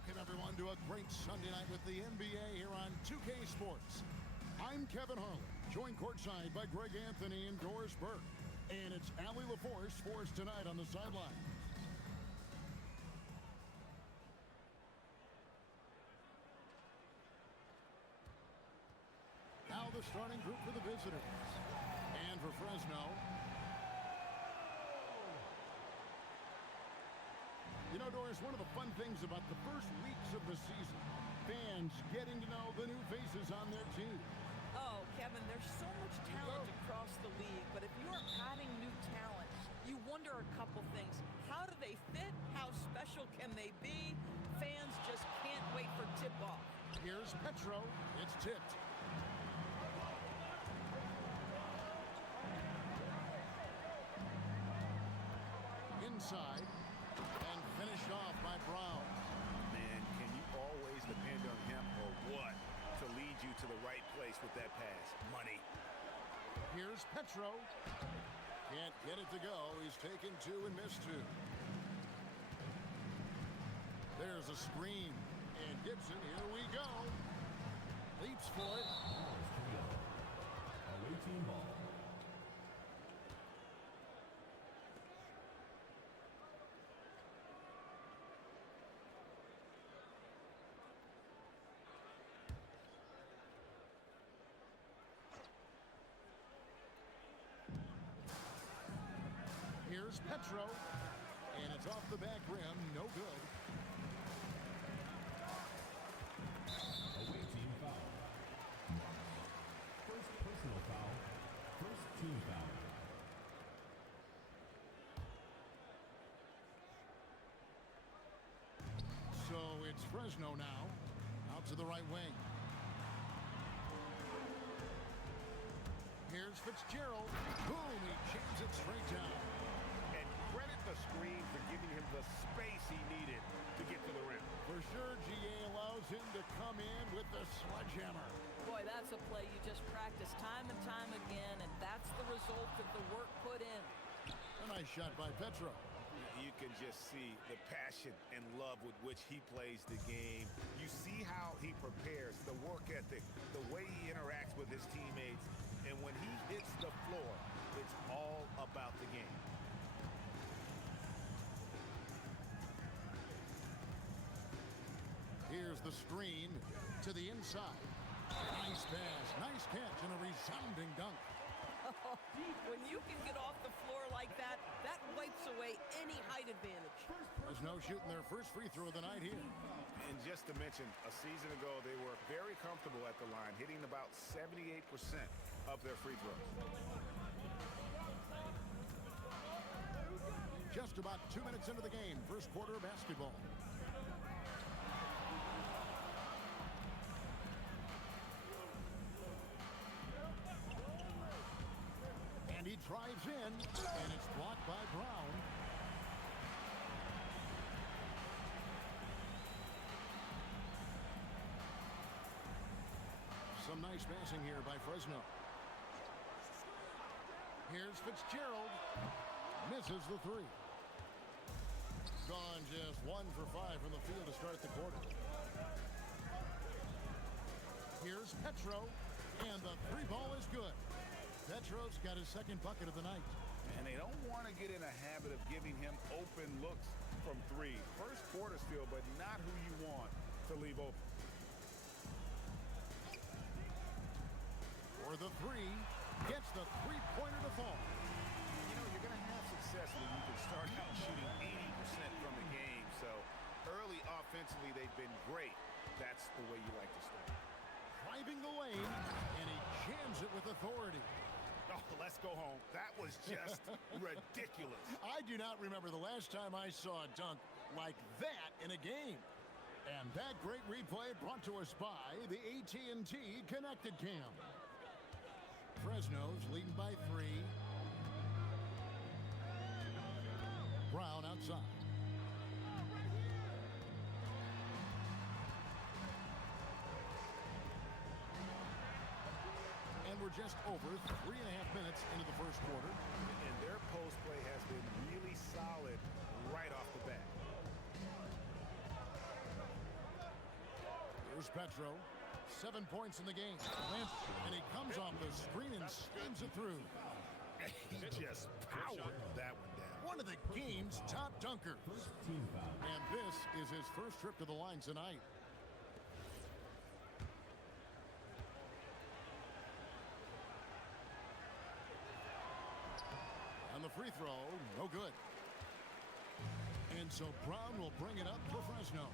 Welcome, everyone, to a great Sunday night with the NBA here on 2K Sports. I'm Kevin Harlan, joined courtside by Greg Anthony and Doris Burke. And it's Allie LaForce for us tonight on the sideline. Now the starting group for the visitors. And for Fresno, you know, Doris, one of the fun things about the first weeks of the season, fans getting to know the new faces on their team. Oh, Kevin, there's so much talent across the league, but if you're adding new talent, you wonder a couple things. How do they fit? How special can they be? Fans just can't wait for tip-off. Here's Petro. It's tipped. Inside. And finished off by Brown. Man, can you always depend on him or what to lead you to the right place with that pass? Money. Here's Petro. Can't get it to go. He's taken two and missed two. There's a screen. And Gibson, here we go. Leaps for it. Away team ball. Here's Petro, and it's off the back rim, no good. Away team foul. First personal foul. First team foul. So it's Fresno now, out to the right wing. Here's Fitzgerald. Boom, he jams it straight down. And credit the screen for giving him the space he needed to get to the rim. For sure, GA allows him to come in with the sledgehammer. Boy, that's a play you just practice time and time again, and that's the result of the work put in. A nice shot by Petro. You can just see the passion and love with which he plays the game. You see how he prepares, the work ethic, the way he interacts with his teammates. And when he hits the floor, it's all about the game. Here's the screen to the inside. Nice pass, nice catch, and a resounding dunk. When you can get off the floor like that, that wipes away any height advantage. Fresno shooting their first free throw of the night here. And just to mention, a season ago, they were very comfortable at the line, hitting about 78% of their free throws. Just about 2 minutes into the game, first quarter of basketball. And he drives in, and it's blocked by Brown. Some nice passing here by Fresno. Here's Fitzgerald. Misses the three. Gone just 1 for 5 from the field to start the quarter. Here's Petro, and the three ball is good. Petro's got his second bucket of the night. And they don't want to get in a habit of giving him open looks from three. First quarter still, but not who you want to leave open. For the three, gets the three-pointer to fall. You know, you're going to have success when you can start out shooting 80% from the game. So early offensively, they've been great. That's the way you like to start. Driving the lane, and he jams it with authority. Oh, let's go home. That was just ridiculous. I do not remember the last time I saw a dunk like that in a game. And that great replay brought to us by the AT&T Connected Cam. Fresno's leading by 3. Brown outside. And we're just over 3.5 minutes into the first quarter. And their post play has been really solid right off the bat. Petro. 7 points in the game. And he comes off the screen and slams it through. He just powered that one down. One of the game's top dunkers. Team foul. And this is his first trip to the line tonight. On the free throw, no good. And so Brown will bring it up for Fresno.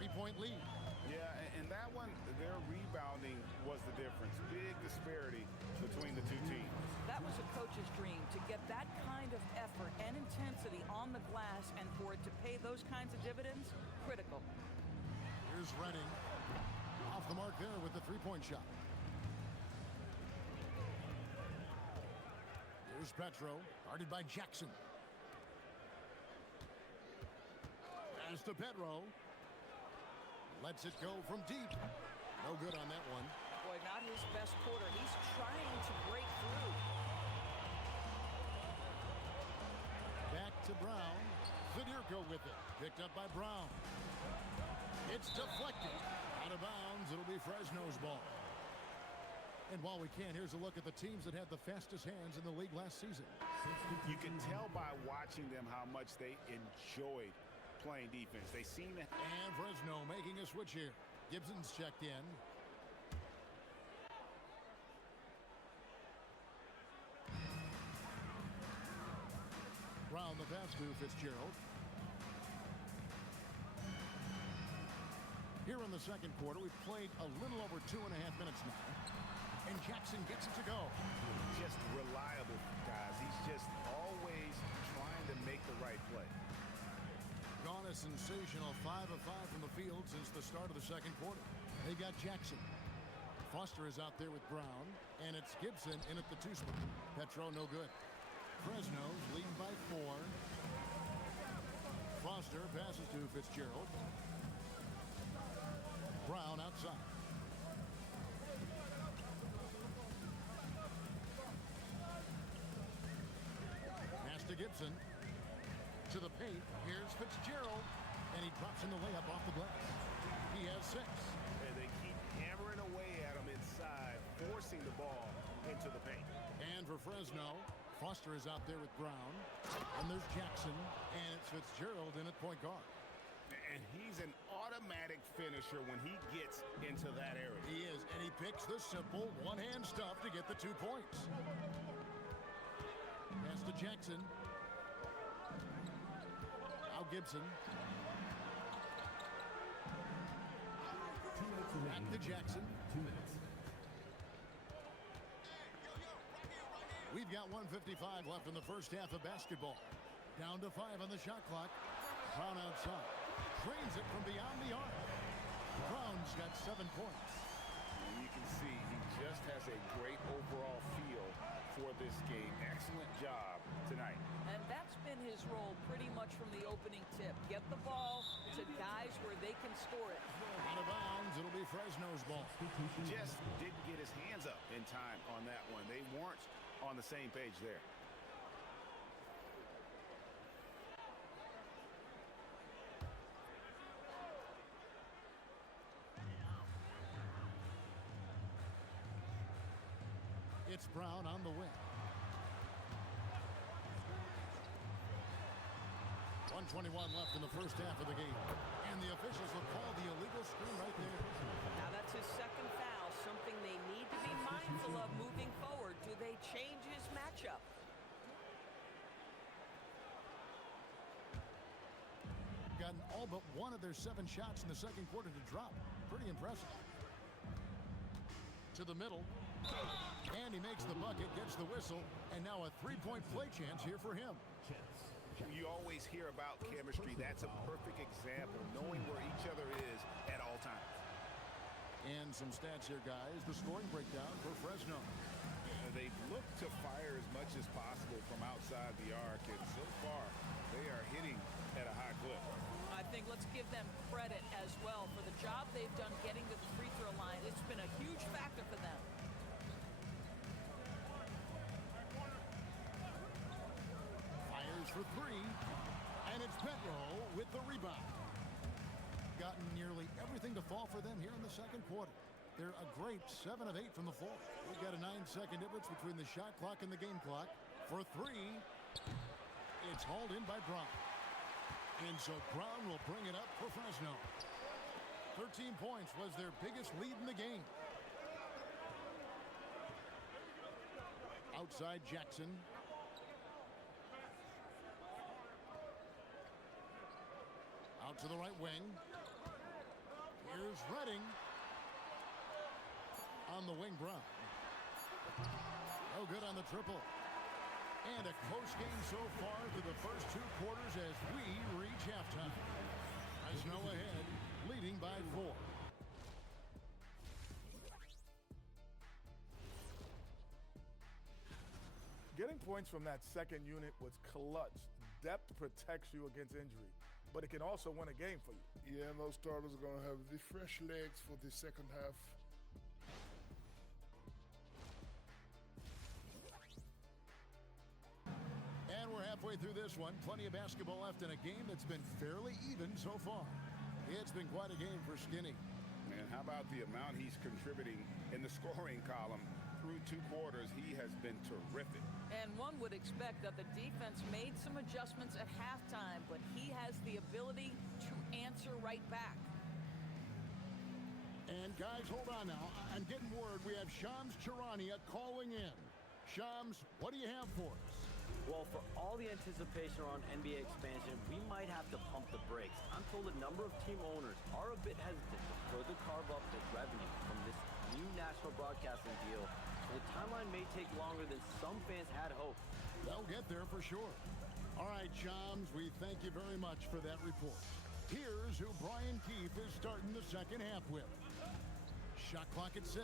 3-point lead. Yeah, and that one, their rebounding was the difference. Big disparity between the two teams. That was a coach's dream, to get that kind of effort and intensity on the glass, and for it to pay those kinds of dividends, critical. Here's Redding. Off the mark there with the three-point shot. Here's Petro, guarded by Jackson. Pass to Petro. Lets it go from deep. No good on that one. Boy, not his best quarter. He's trying to break through. Back to Brown. Federico with it. Picked up by Brown. It's deflected. Out of bounds. It'll be Fresno's ball. And while we can, here's a look at the teams that had the fastest hands in the league last season. You can tell by watching them how much they enjoyed playing defense. They seem to... And Fresno making a switch here. Gibson's checked in. Brown the pass to Fitzgerald. Here in the second quarter, we've played a little over 2.5 minutes now. And Jackson gets it to go. Just reliable, guys. He's just always trying to make the right play. Gone a sensational 5 of 5 from the field since the start of the second quarter. They got Jackson. Foster is out there with Brown, and it's Gibson in at the two-spot. Petro no good. Fresno's leading by 4. Foster passes to Fitzgerald. Brown outside. Pass to Gibson. To the paint. Here's Fitzgerald. And he drops in the layup off the glass. He has 6. And they keep hammering away at him inside, forcing the ball into the paint. And for Fresno, Foster is out there with Brown. And there's Jackson. And it's Fitzgerald in at point guard. And he's an automatic finisher when he gets into that area. He is. And he picks the simple one-hand stuff to get the 2 points. Pass to Jackson. Now Gibson. Back to Jackson. 2 minutes. We've got 1:55 left in the first half of basketball. Down to 5 on the shot clock. Brown outside. Drains it from beyond the arc. Brown's got 7 points. And you can see he just has a great overall feel for this game. Excellent job tonight. And that's been his role pretty much from the opening tip. Get the ball to guys where they can score it. Out of bounds, it'll be Fresno's ball. Just didn't get his hands up in time on that one. They weren't on the same page there. It's Brown on the wing. 1:21 left in the first half of the game. And the officials will call the illegal screen right there. Now that's his second foul, something they need to be mindful of moving forward. Do they change his matchup? Gotten all but one of their 7 shots in the second quarter to drop. Pretty impressive. To the middle. And he makes the bucket, gets the whistle, and now a 3-point play chance here for him. You always hear about chemistry. That's a perfect example, knowing where each other is at all times. And some stats here, guys. The scoring breakdown for Fresno. They've looked to fire as much as possible from outside the arc, and so far, they are hitting at a high clip. I think let's give them credit as well for the job they've done getting to the free throw line. It's been a huge factor for them. Fires for 3. And it's Petro with the rebound. gotten nearly everything to fall for them here in the second quarter. They're a great 7 of 8 from the floor. We've got a 9-second difference between the shot clock and the game clock. For 3, it's hauled in by Brown. And so Brown will bring it up for Fresno. 13 points was their biggest lead in the game. Outside Jackson. Out to the right wing. Here's Redding. On the wing, Brown. No good on the triple. And a close game so far through the first 2 quarters as we reach halftime. Fresno ahead, leading by 4. Getting points from that second unit was clutch. Depth protects you against injury, but it can also win a game for you. Yeah, and those starters are going to have the fresh legs for the second half. And we're halfway through this one. Plenty of basketball left in a game that's been fairly even so far. It's been quite a game for Skinny. And how about the amount he's contributing in the scoring column? Through 2 quarters, he has been terrific. And one would expect that the defense made some adjustments at halftime, but he has the ability to answer right back. And guys, hold on now. I'm getting word we have Shams Charania calling in. Shams, what do you have for us? Well, for all the anticipation around NBA expansion, we might have to pump the brakes. I'm told a number of team owners are a bit hesitant to further carve up the revenue from this new national broadcasting deal, so the timeline may take longer than some fans had hoped. They'll get there for sure. All right, Shams, we thank you very much for that report. Here's who Brian Keefe is starting the second half with. Shot clock at 6.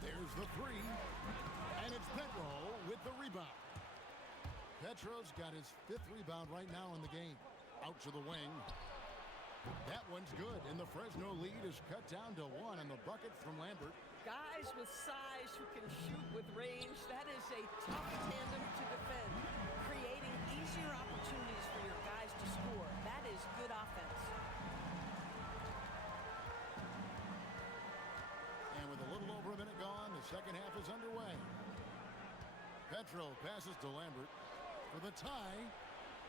There's the 3. And it's Petro with the rebound. Petro's got his 5th rebound right now in the game. Out to the wing. That one's good, and the Fresno lead is cut down to 1 on the bucket from Lambert. Guys with size who can shoot with range, that is a tough tandem to defend. Creating easier opportunities for your guys to score. That is good offense. And with a little over a minute gone, the second half is underway. Petro passes to Lambert for the tie.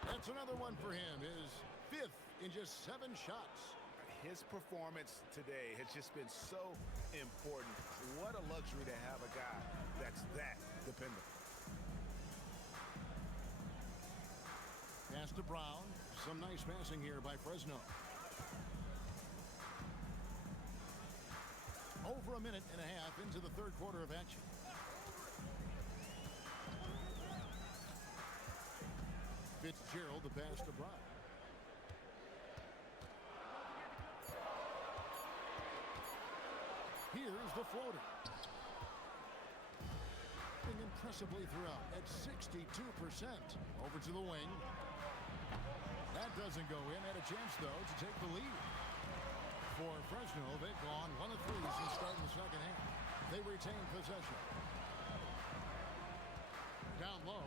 That's another one for him. His 5th in just 7 shots. His performance today has just been so important. What a luxury to have a guy that's that dependable. Pass to Brown. Some nice passing here by Fresno. Over a minute and a half into the third quarter of action. Fitzgerald, the pass to Brown. Here's the floater. Impressively throughout at 62%. Over to the wing. That doesn't go in. Had a chance, though, to take the lead. For Fresno, they've gone 1 of 3 since starting the second half. They retain possession. Down low.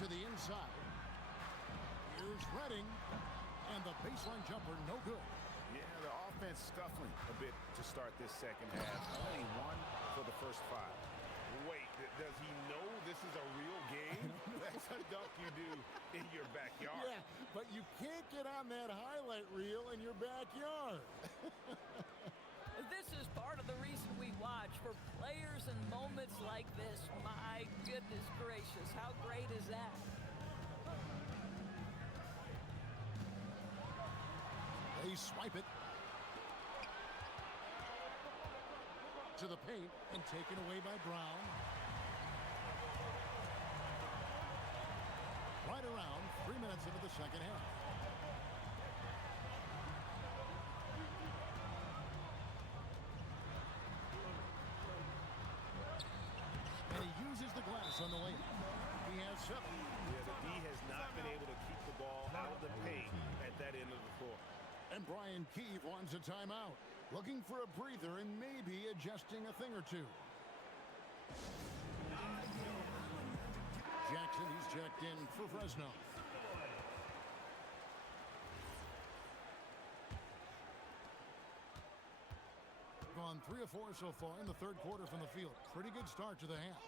To the inside. Here's Redding. And the baseline jumper, no good. Yeah, the offense scuffling a bit to start this second half. Only 1 for the first 5. Wait, does he know this is a real game? That's a dunk you do in your backyard. Yeah, but you can't get on that highlight reel in your backyard. This is part of the reason we watch, for players and moments like this. My goodness gracious, how great is that? They swipe it to the paint and taken away by Brown. Right around 3 minutes into the second half. And he uses the glass on the way. He has 7. Yeah, the D has not been able to keep the ball out of the paint at that end of the floor. And Brian Keefe wants a timeout. Looking for a breather and maybe adjusting a thing or two. Jackson, he's checked in for Fresno. gone 3 of 4 so far in the third quarter from the field. Pretty good start to the half.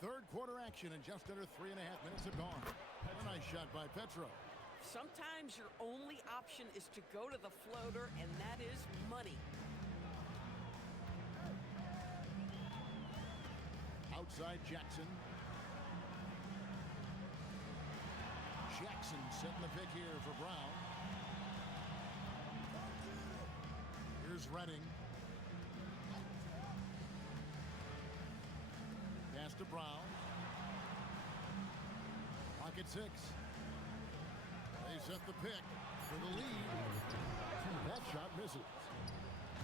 Third quarter action, and just under 3.5 minutes have gone. A nice shot by Petro. Sometimes your only option is to go to the floater, and that is money. Outside Jackson. Jackson setting the pick here for Brown. Here's Redding. Pass to Brown. Pocket 6. They set the pick for the lead. That shot misses.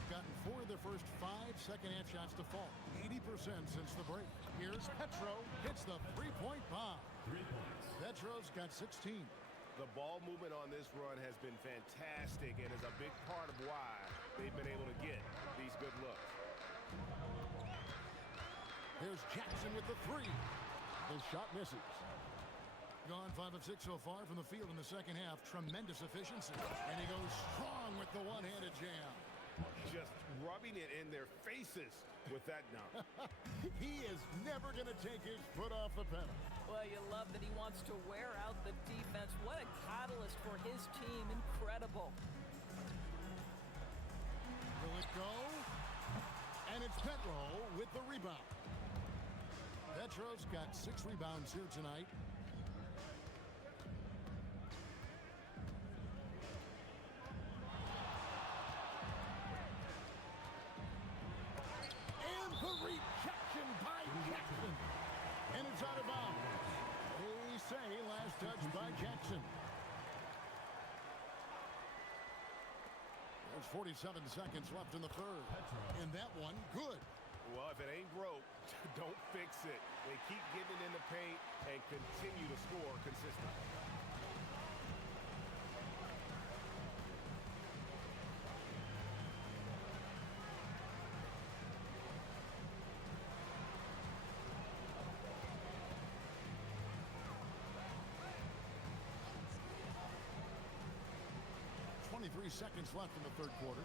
Gotten 4 of their first 5 second-half shots to fall. 80% since the break. Here's Petro. Hits the three-point bomb. 3 points. Petro's got 16. The ball movement on this run has been fantastic and is a big part of why they've been able to get these good looks. Here's Jackson with the 3. His shot misses. Gone 5 of 6 so far from the field in the second half. Tremendous efficiency. And he goes strong with the one-handed jam. Just rubbing it in their faces with that dunk. He is never going to take his foot off the pedal. Well, you love that he wants to wear out the defense. What a catalyst for his team. Incredible. Will it go? And it's Petro with the rebound. Petro's got 6 rebounds here tonight. And the rejection by Jackson. And it's out of bounds. They say last touch by Jackson. There's 47 seconds left in the third. And that one, good. Well, if it ain't broke, don't fix it. They keep getting in the paint and continue to score consistently. Seconds left in the third quarter.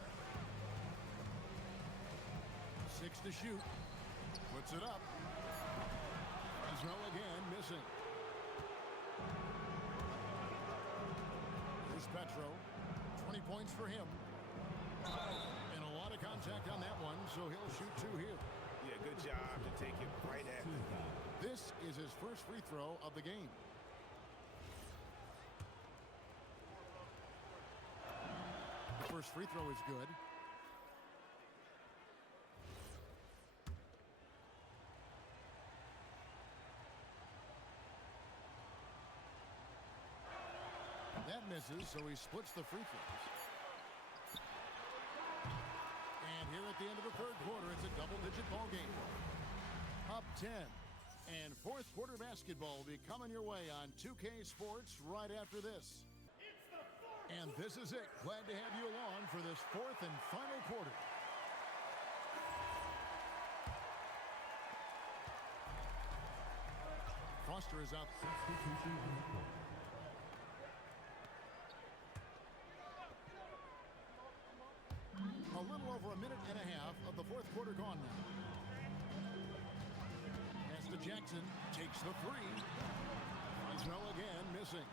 6 to shoot. Puts it up. Israel again missing. Here's Petro. 20 points for him. And a lot of contact on that one, so he'll shoot 2 here. Yeah, good job to take it right at him. This is his first free throw of the game. First free throw is good. That misses, so he splits the free throws. And here at the end of the third quarter, it's a double-digit ball game. Up 10. And fourth quarter basketball will be coming your way on 2K Sports right after this. And this is it. Glad to have you along for this fourth and final quarter. Foster is out. A little over a minute and a half of the fourth quarter gone now. Pass to Jackson. Takes the 3. Israel again missing.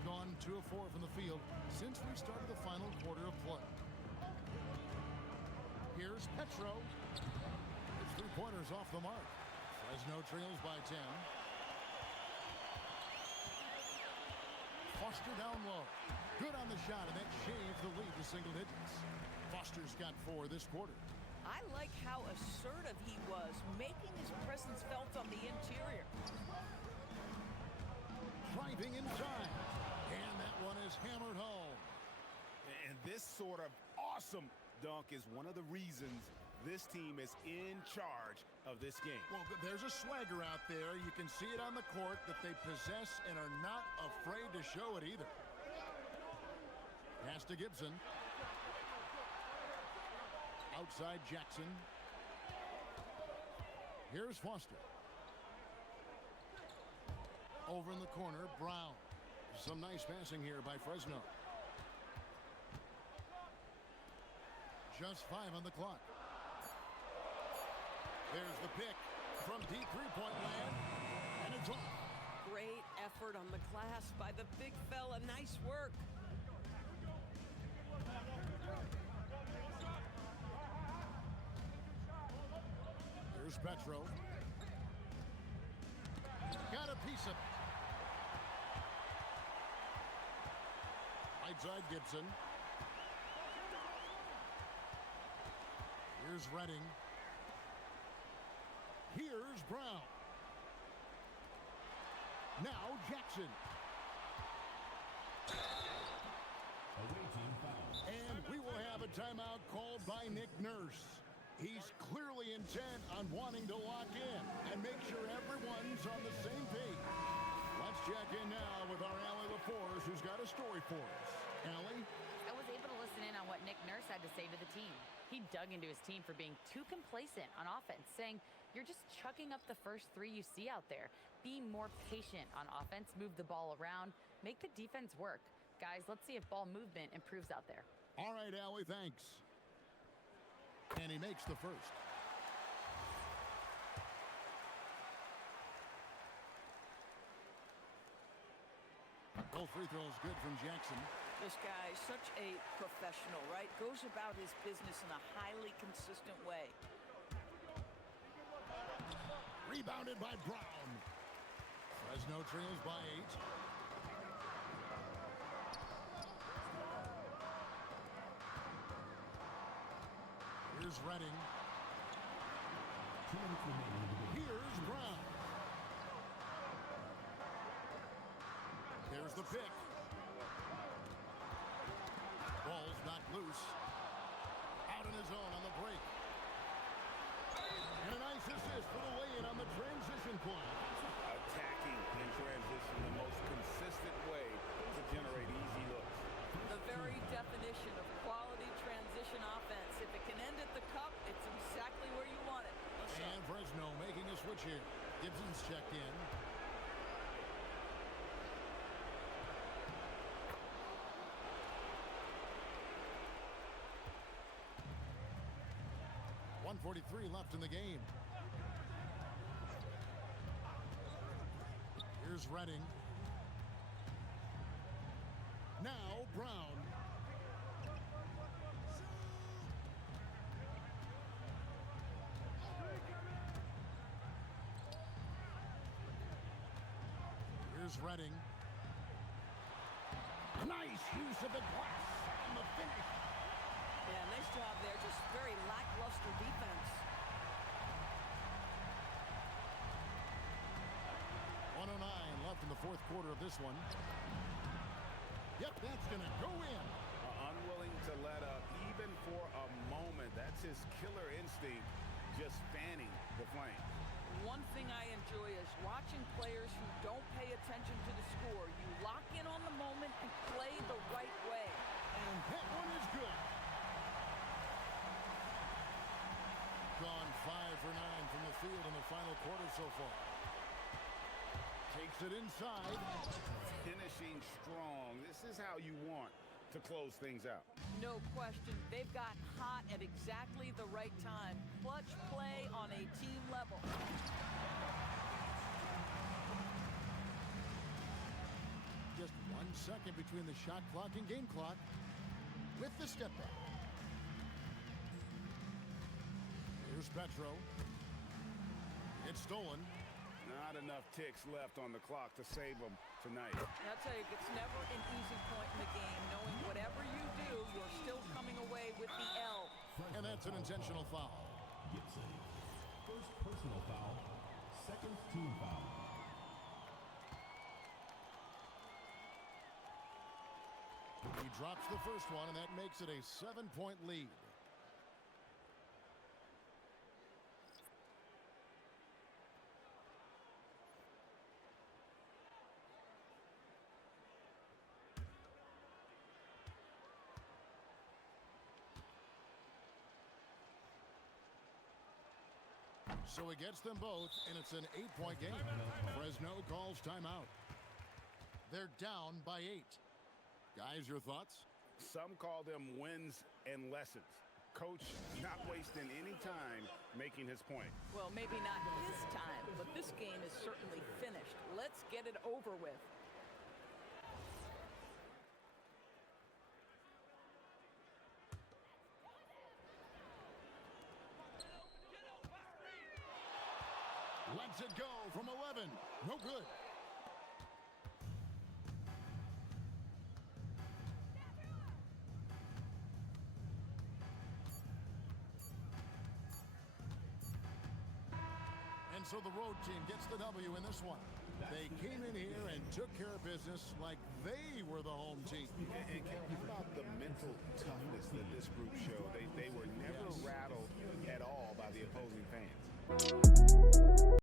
Gone 2 of 4 from the field since we started the final quarter of play. Here's Petro. His 3-pointers off the mark. Fresno trails by 10. Foster down low. Good on the shot, and that shaves the lead to single digits. Foster's got 4 this quarter. I like how assertive he was, making his presence felt on the interior. Driving inside. And that one is hammered home. And this sort of awesome dunk is one of the reasons this team is in charge of this game. Well, there's a swagger out there. You can see it on the court that they possess and are not afraid to show it either. Pass to Gibson. Outside Jackson. Here's Foster. Over in the corner, Brown. Some nice passing here by Fresno. Just 5 on the clock. There's the pick from deep three-point land, and it's off. Great effort on the glass by the big fella. Nice work. Here's Petro. Got a piece of it. Right side Gibson. Here's Redding. Here's Brown. Now Jackson. Away team foul. And we will have a timeout called by Nick Nurse. He's clearly intent on wanting to lock in and make sure everyone's on the same page. Let's check in now with our Allie LaForce, who's got a story for us. Allie? I was able to listen in on what Nick Nurse had to say to the team. He dug into his team for being too complacent on offense, saying, "You're just chucking up the first three you see out there. Be more patient on offense, move the ball around, make the defense work. Guys, let's see if ball movement improves out there." All right, Allie, thanks. And he makes the first. Both free throws good from Jackson. This guy, such a professional, right? Goes about his business in a highly consistent way. Rebounded by Brown. Fresno trails by 8. Here's Redding. 2 minutes remaining in the game. Here's Brown. There's the pick. Ball's knocked loose. Out on his own on the break. And a nice assist for the lay-in on the transition point. Attacking in transition, the most consistent way to generate easy looks. The very definition of quality transition offense. If it can end at the cup, it's exactly where you want it. And Fresno making a switch here. Gibson's checked in. .143 left in the game. Here's Redding. Now Brown. Here's Redding. Nice use of the glass on the finish. Yeah, nice job there. Just very lackluster defense. 109 left in the fourth quarter of this one. Yep, that's going to go in. Unwilling to let up even for a moment. That's his killer instinct, just fanning the flame. One thing I enjoy is watching players who don't pay attention to the score. You lock in on the moment and play the right way. And that one is good. Gone 5 for 9 from the field in the final quarter so far. Takes it inside. Finishing strong. This is how you want to close things out. No question. They've got hot at exactly the right time. Clutch play on a team level. Just 1 second between the shot clock and game clock with the step back. Here's Petro. It's stolen. Not enough ticks left on the clock to save them tonight. I'll tell you, it's never an easy point in the game, knowing whatever you do, you're still coming away with the L. And that's an intentional foul. Gibson. First personal foul. Second team foul. He drops the first one, and that makes it a 7-point lead. So he gets them both, and it's an 8-point game. Fresno calls timeout. They're down by 8. Guys, your thoughts? Some call them wins and lessons. Coach not wasting any time making his point. Well, maybe not his time, but this game is certainly finished. Let's get it over with. Lets it go from 11. No good. And so the road team gets the W in this one. They came in here and took care of business like they were the home team. And Kevin, how about the mental toughness that this group showed? They were never rattled at all by the opposing fans.